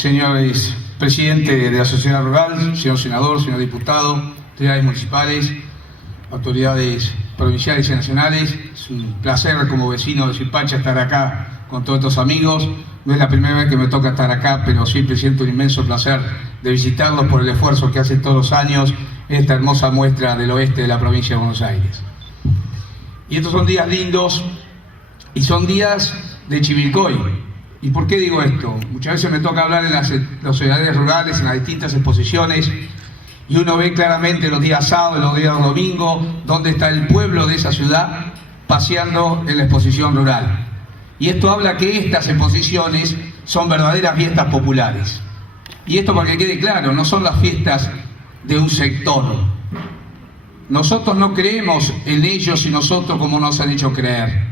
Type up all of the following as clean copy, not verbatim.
señores presidente de la sociedad rural, señor senador, señor diputado, autoridades municipales, autoridades provinciales y nacionales. Es un placer como vecino de Suipacha estar acá con todos estos amigos. No es la primera vez que me toca estar acá, pero siempre siento un inmenso placer de visitarlos por el esfuerzo que hacen todos los años en esta hermosa muestra del oeste de la provincia de Buenos Aires. Y estos son días lindos y son días de Chivilcoy. ¿Y por qué digo esto? Muchas veces me toca hablar en las sociedades rurales, en las distintas exposiciones, y uno ve claramente los días sábados, los días domingos, dónde está el pueblo de esa ciudad paseando en la exposición rural. Y esto habla que estas exposiciones son verdaderas fiestas populares. Y esto, para que quede claro, no son las fiestas de un sector. Nosotros no creemos en ellos y nosotros como nos han hecho creer.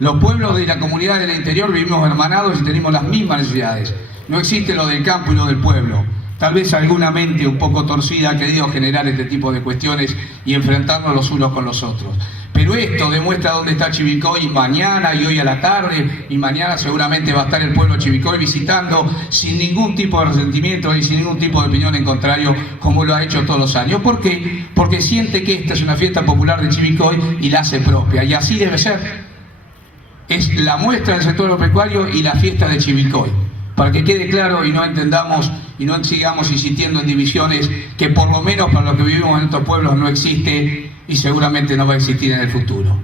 Los pueblos de la comunidad del interior vivimos hermanados y tenemos las mismas necesidades. No existe lo del campo y lo del pueblo. Tal vez alguna mente un poco torcida ha querido generar este tipo de cuestiones y enfrentarnos los unos con los otros. Pero esto demuestra dónde está Chivilcoy mañana y hoy a la tarde, y mañana seguramente va a estar el pueblo de Chivilcoy visitando sin ningún tipo de resentimiento y sin ningún tipo de opinión en contrario, como lo ha hecho todos los años. ¿Por qué? Porque siente que esta es una fiesta popular de Chivilcoy y la hace propia, y así debe ser. Es la muestra del sector agropecuario y la fiesta de Chivilcoy, para que quede claro y no entendamos y no sigamos insistiendo en divisiones que por lo menos para los que vivimos en estos pueblos no existe y seguramente no va a existir en el futuro.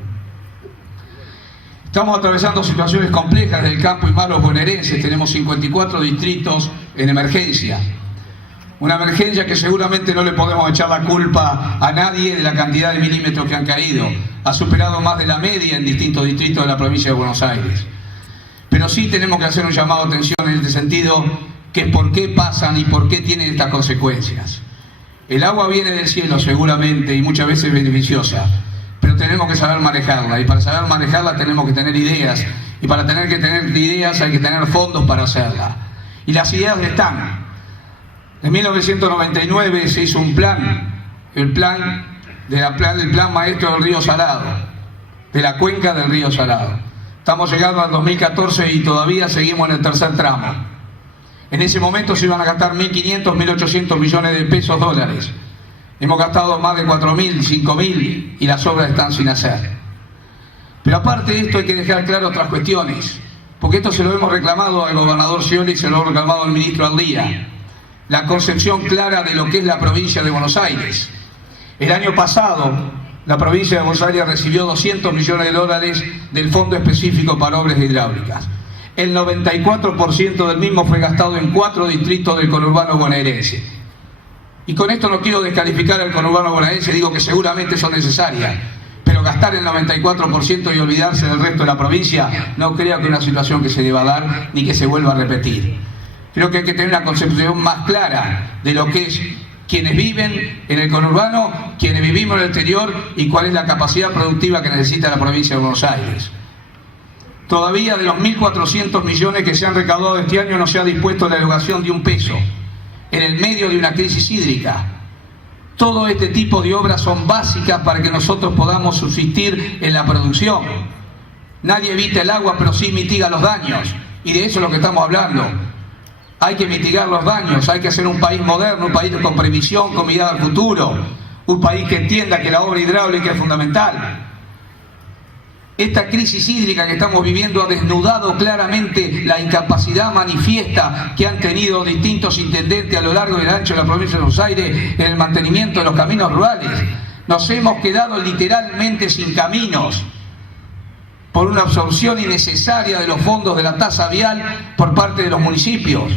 Estamos atravesando situaciones complejas del campo y más los bonaerenses. Tenemos 54 distritos en emergencia. Una emergencia que seguramente no le podemos echar la culpa a nadie de la cantidad de milímetros que han caído. Ha superado más de la media en distintos distritos de la provincia de Buenos Aires. Pero sí tenemos que hacer un llamado de atención en este sentido, que es por qué pasan y por qué tienen estas consecuencias. El agua viene del cielo seguramente y muchas veces es beneficiosa, pero tenemos que saber manejarla, y para saber manejarla tenemos que tener ideas, y para tener ideas hay que tener fondos para hacerla. Y las ideas están. En 1999 se hizo un plan, el plan maestro del río Salado, de la cuenca del río Salado. Estamos llegando al 2014 y todavía seguimos en el tercer tramo. En ese momento se iban a gastar 1.500, 1.800 millones de pesos dólares. Hemos gastado más de 4.000, 5.000 y las obras están sin hacer. Pero aparte de esto hay que dejar claro otras cuestiones, porque esto se lo hemos reclamado al gobernador Scioli y se lo hemos reclamado al ministro Aldía. La concepción clara de lo que es la provincia de Buenos Aires. El año pasado, la provincia de Buenos Aires recibió 200 millones de dólares del Fondo Específico para Obras Hidráulicas. El 94% del mismo fue gastado en 4 distritos del conurbano bonaerense. Y con esto no quiero descalificar al conurbano bonaerense, digo que seguramente son necesarias, pero gastar el 94% y olvidarse del resto de la provincia no creo que es una situación que se deba dar ni que se vuelva a repetir. Creo que hay que tener una concepción más clara de lo que es quienes viven en el conurbano, quienes vivimos en el exterior y cuál es la capacidad productiva que necesita la provincia de Buenos Aires. Todavía de los 1.400 millones que se han recaudado este año no se ha dispuesto la erogación de un peso, en el medio de una crisis hídrica. Todo este tipo de obras son básicas para que nosotros podamos subsistir en la producción. Nadie evita el agua, pero sí mitiga los daños, y de eso es lo que estamos hablando. Hay que mitigar los daños, hay que hacer un país moderno, un país con previsión, con mirada al futuro, un país que entienda que la obra hidráulica es fundamental. Esta crisis hídrica que estamos viviendo ha desnudado claramente la incapacidad manifiesta que han tenido distintos intendentes a lo largo y el ancho de la provincia de Buenos Aires en el mantenimiento de los caminos rurales. Nos hemos quedado literalmente sin caminos por una absorción innecesaria de los fondos de la tasa vial por parte de los municipios.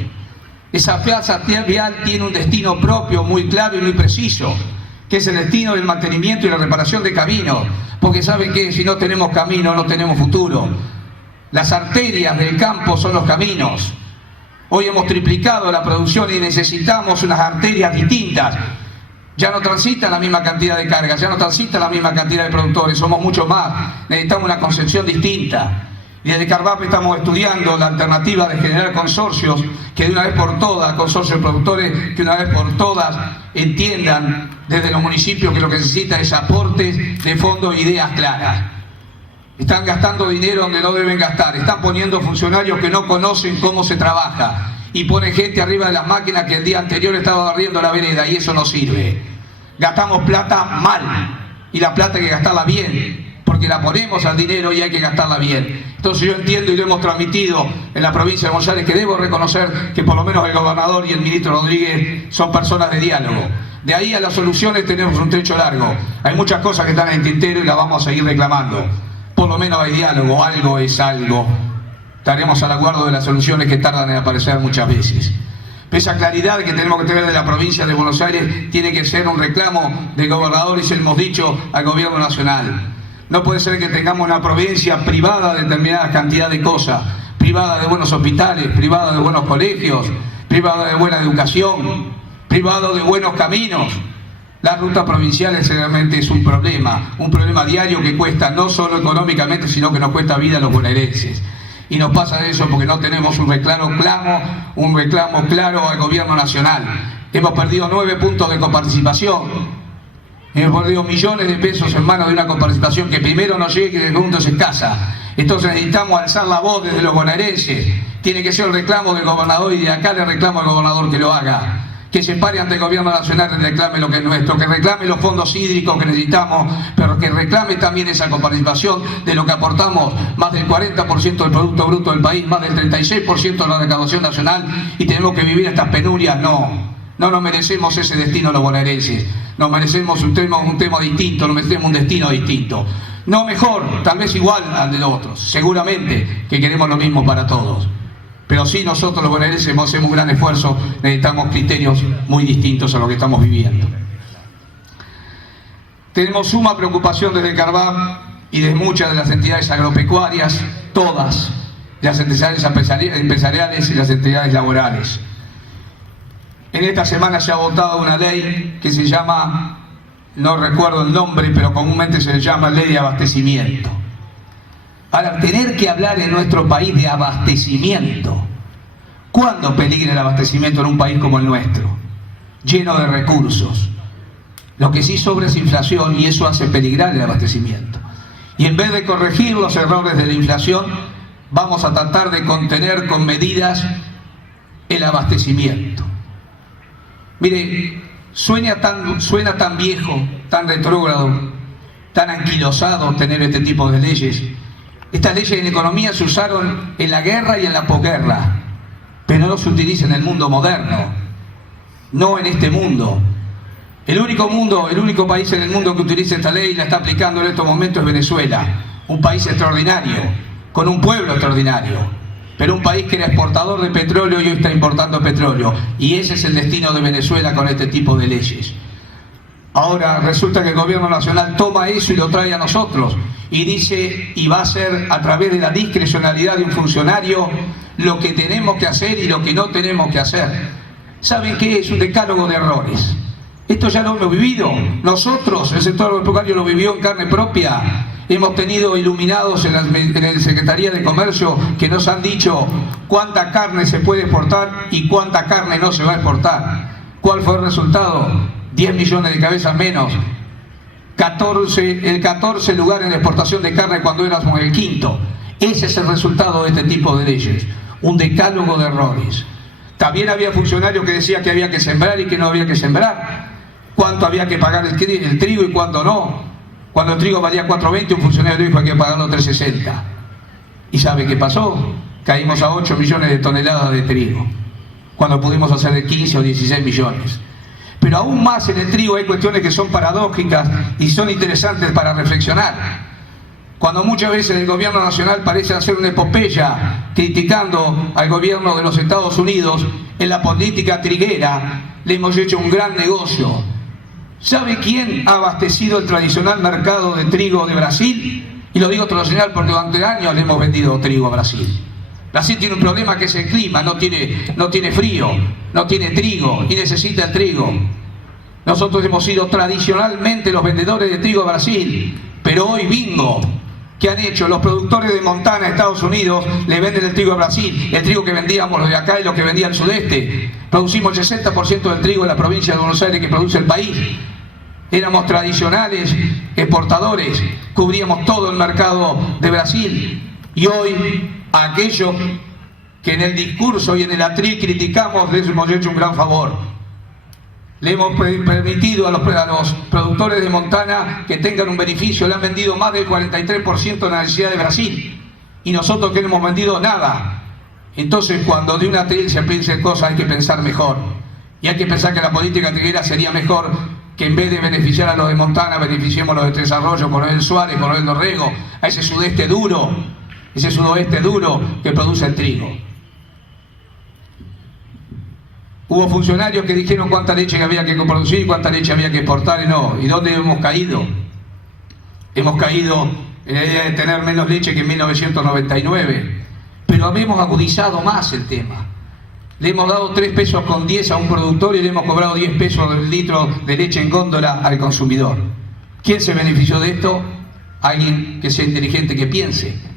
Esa tasa vial tiene un destino propio muy claro y muy preciso, que es el destino del mantenimiento y la reparación de caminos, porque saben que si no tenemos camino no tenemos futuro. Las arterias del campo son los caminos. Hoy hemos triplicado la producción y necesitamos unas arterias distintas. Ya no transitan la misma cantidad de cargas, ya no transitan la misma cantidad de productores, somos mucho más, necesitamos una concepción distinta. Y desde Carvap estamos estudiando la alternativa de generar consorcios que de una vez por todas, consorcios de productores que una vez por todas entiendan desde los municipios que lo que necesitan es aportes de fondos e ideas claras. Están gastando dinero donde no deben gastar, están poniendo funcionarios que no conocen cómo se trabaja. y pone gente arriba de las máquinas que el día anterior estaba barriendo la vereda, y eso no sirve. Gastamos plata mal, y la plata hay que gastarla bien, porque la ponemos al dinero y hay que gastarla bien. Entonces yo entiendo, y lo hemos transmitido en la provincia de Buenos Aires, que debo reconocer que por lo menos el gobernador y el ministro Rodríguez son personas de diálogo. De ahí a las soluciones tenemos un trecho largo. Hay muchas cosas que están en el tintero y las vamos a seguir reclamando. Por lo menos hay diálogo, algo es algo. Estaremos al acuerdo de las soluciones que tardan en aparecer muchas veces. Esa claridad que tenemos que tener de la provincia de Buenos Aires tiene que ser un reclamo del gobernador, y se lo hemos dicho al gobierno nacional. No puede ser que tengamos una provincia privada de determinada cantidad de cosas, privada de buenos hospitales, privada de buenos colegios, privada de buena educación, privada de buenos caminos. Las rutas provinciales realmente es un problema diario que cuesta no solo económicamente, sino que nos cuesta vida a los bonaerenses. Y nos pasa eso porque no tenemos un reclamo claro al gobierno nacional. Hemos perdido 9 puntos de coparticipación. Hemos perdido millones de pesos en manos de una coparticipación que primero no llega y de segundo es escasa. Entonces necesitamos alzar la voz desde los bonaerenses. Tiene que ser el reclamo del gobernador, y de acá le reclamo al gobernador que lo haga. Que se pare ante el gobierno nacional y reclame lo que es nuestro, que reclame los fondos hídricos que necesitamos, pero que reclame también esa coparticipación de lo que aportamos, más del 40% del Producto Bruto del país, más del 36% de la recaudación nacional, y tenemos que vivir estas penurias. No nos merecemos ese destino los bonaerenses, nos merecemos un tema distinto, nos merecemos un destino distinto. No mejor, tal vez igual al de los otros, seguramente que queremos lo mismo para todos. Pero sí, nosotros los bonaerenses hacemos un gran esfuerzo, necesitamos criterios muy distintos a lo que estamos viviendo. Tenemos suma preocupación desde CARVAP y de muchas de las entidades agropecuarias, todas, las entidades empresariales y las entidades laborales. En esta semana se ha votado una ley que se llama, no recuerdo el nombre, pero comúnmente se llama Ley de Abastecimiento. Ahora, tener que hablar en nuestro país de abastecimiento, ¿cuándo peligra el abastecimiento en un país como el nuestro? Lleno de recursos. Lo que sí sobra es inflación, y eso hace peligrar el abastecimiento. Y en vez de corregir los errores de la inflación, vamos a tratar de contener con medidas el abastecimiento. Mire, suena tan viejo, tan retrógrado, tan anquilosado tener este tipo de leyes. Estas leyes en economía se usaron en la guerra y en la posguerra, pero no se utiliza en el mundo moderno, no en este mundo. El único país en el mundo que utiliza esta ley y la está aplicando en estos momentos es Venezuela, un país extraordinario, con un pueblo extraordinario, pero un país que era exportador de petróleo y hoy está importando petróleo, y ese es el destino de Venezuela con este tipo de leyes. Ahora resulta que el gobierno nacional toma eso y lo trae a nosotros y dice, y va a ser a través de la discrecionalidad de un funcionario, lo que tenemos que hacer y lo que no tenemos que hacer. ¿Saben qué? Es un decálogo de errores. Esto ya lo hemos vivido. Nosotros, el sector agropecuario, lo vivió en carne propia. Hemos tenido iluminados en la Secretaría de Comercio que nos han dicho cuánta carne se puede exportar y cuánta carne no se va a exportar. ¿Cuál fue el resultado? 10 millones de cabezas menos, el 14 lugar en la exportación de carne cuando éramos el quinto. Ese es el resultado de este tipo de leyes, un decálogo de errores. También había funcionarios que decían que había que sembrar y que no había que sembrar, cuánto había que pagar el trigo y cuánto no. Cuando el trigo valía 4.20, un funcionario dijo que hay que pagarlo 3.60. ¿Y sabe qué pasó? Caímos a 8 millones de toneladas de trigo, cuando pudimos hacer de 15 o 16 millones. Pero aún más en el trigo hay cuestiones que son paradójicas y son interesantes para reflexionar. Cuando muchas veces el gobierno nacional parece hacer una epopeya criticando al gobierno de los Estados Unidos, en la política triguera le hemos hecho un gran negocio. ¿Sabe quién ha abastecido el tradicional mercado de trigo de Brasil? Y lo digo tradicional porque durante años le hemos vendido trigo a Brasil. Brasil tiene un problema que es el clima, no tiene frío, no tiene trigo y necesita el trigo. Nosotros hemos sido tradicionalmente los vendedores de trigo a Brasil, pero hoy bingo, ¿qué han hecho? Los productores de Montana, Estados Unidos, le venden el trigo a Brasil, el trigo que vendíamos los de acá y lo que vendía el sudeste. Producimos el 60% del trigo en la provincia de Buenos Aires que produce el país. Éramos tradicionales exportadores, cubríamos todo el mercado de Brasil, y hoy aquellos que en el discurso y en el atril criticamos, les hemos hecho un gran favor. Le hemos permitido a los productores de Montana que tengan un beneficio, le han vendido más del 43% de la necesidad de Brasil, y nosotros que no hemos vendido nada. Entonces, cuando de un atril se piensa cosas, hay que pensar mejor, y hay que pensar que la política triguera sería mejor que en vez de beneficiar a los de Montana, beneficiemos a los de Tres Arroyos, Coronel Suárez, Coronel Dorrego, a ese sudeste duro, ese sudoeste duro que produce el trigo. Hubo funcionarios que dijeron cuánta leche había que producir, cuánta leche había que exportar, y no. ¿Y dónde hemos caído? Hemos caído en la idea de tener menos leche que en 1999, pero habíamos agudizado más el tema. Le hemos dado 3 pesos con 10 a un productor y le hemos cobrado 10 pesos el litro de leche en góndola al consumidor. ¿Quién se benefició de esto? Alguien que sea inteligente, que piense.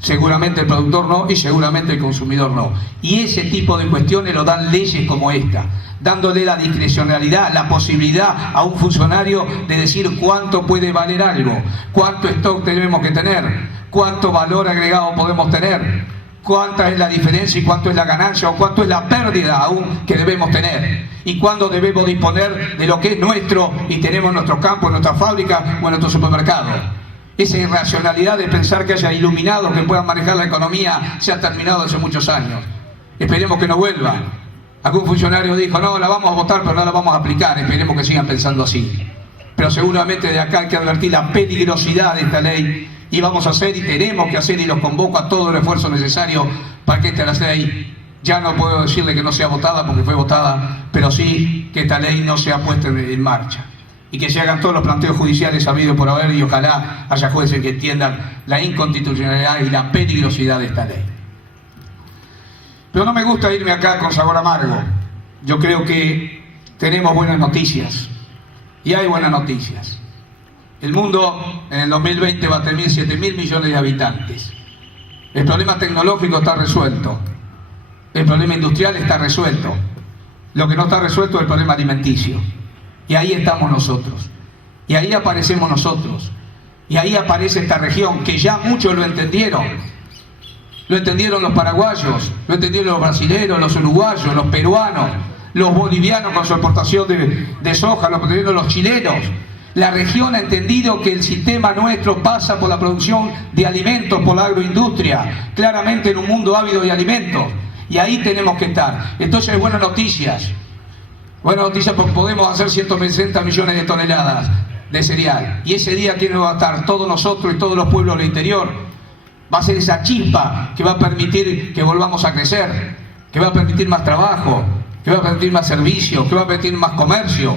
Seguramente el productor no, y seguramente el consumidor no. Y ese tipo de cuestiones lo dan leyes como esta, dándole la discrecionalidad, la posibilidad a un funcionario de decir cuánto puede valer algo, cuánto stock tenemos que tener, cuánto valor agregado podemos tener, cuánta es la diferencia y cuánto es la ganancia o cuánto es la pérdida aún que debemos tener, y cuándo debemos disponer de lo que es nuestro y tenemos en nuestro campo, en nuestra fábrica o en nuestro supermercado. Esa irracionalidad de pensar que haya iluminados que puedan manejar la economía se ha terminado hace muchos años. Esperemos que no vuelva. Algún funcionario dijo, no, la vamos a votar pero no la vamos a aplicar. Esperemos que sigan pensando así. Pero seguramente de acá hay que advertir la peligrosidad de esta ley, y vamos a hacer y tenemos que hacer, y los convoco a todo el esfuerzo necesario para que esta ley, ya no puedo decirle que no sea votada porque fue votada, pero sí que esta ley no sea puesta en marcha. Y que se hagan todos los planteos judiciales habidos por haber, y ojalá haya jueces que entiendan la inconstitucionalidad y la peligrosidad de esta ley. Pero no me gusta irme acá con sabor amargo. Yo creo que tenemos buenas noticias, y hay buenas noticias. El mundo en el 2020 va a tener 7.000 millones de habitantes. El problema tecnológico está resuelto. El problema industrial está resuelto. Lo que no está resuelto es el problema alimenticio. Y ahí estamos nosotros, y ahí aparecemos nosotros, y ahí aparece esta región que ya muchos lo entendieron los paraguayos, lo entendieron los brasileños, los uruguayos, los peruanos, los bolivianos con su exportación de soja, lo entendieron los chilenos. La región ha entendido que el sistema nuestro pasa por la producción de alimentos, por la agroindustria, claramente en un mundo ávido de alimentos, y ahí tenemos que estar. Entonces, buenas noticias. Buena noticia, porque podemos hacer 160 millones de toneladas de cereal. Y ese día, ¿quién va a estar? Todos nosotros y todos los pueblos del interior. Va a ser esa chispa que va a permitir que volvamos a crecer, que va a permitir más trabajo, que va a permitir más servicio, que va a permitir más comercio.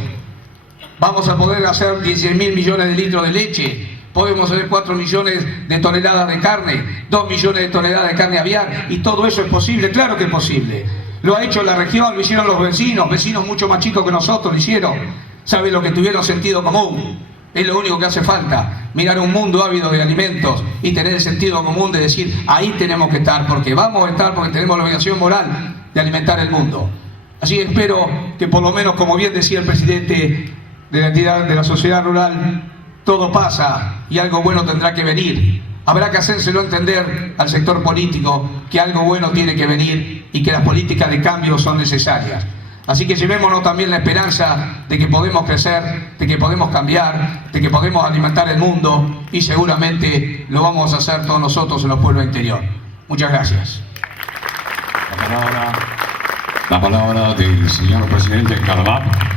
Vamos a poder hacer 16.000 millones de litros de leche. Podemos hacer 4 millones de toneladas de carne, 2 millones de toneladas de carne aviar. Y todo eso es posible, claro que es posible. Lo ha hecho la región, lo hicieron los vecinos mucho más chicos que nosotros lo hicieron. ¿Saben lo que tuvieron? Sentido común. Es lo único que hace falta, mirar un mundo ávido de alimentos y tener el sentido común de decir, ahí tenemos que estar, porque vamos a estar, porque tenemos la obligación moral de alimentar el mundo. Así que espero que por lo menos, como bien decía el presidente de la entidad de la sociedad rural, todo pasa y algo bueno tendrá que venir. Habrá que hacérselo entender al sector político que algo bueno tiene que venir y que las políticas de cambio son necesarias. Así que llevémonos también la esperanza de que podemos crecer, de que podemos cambiar, de que podemos alimentar el mundo, y seguramente lo vamos a hacer todos nosotros en los pueblos interior. Muchas gracias. La palabra del señor presidente Carvajal.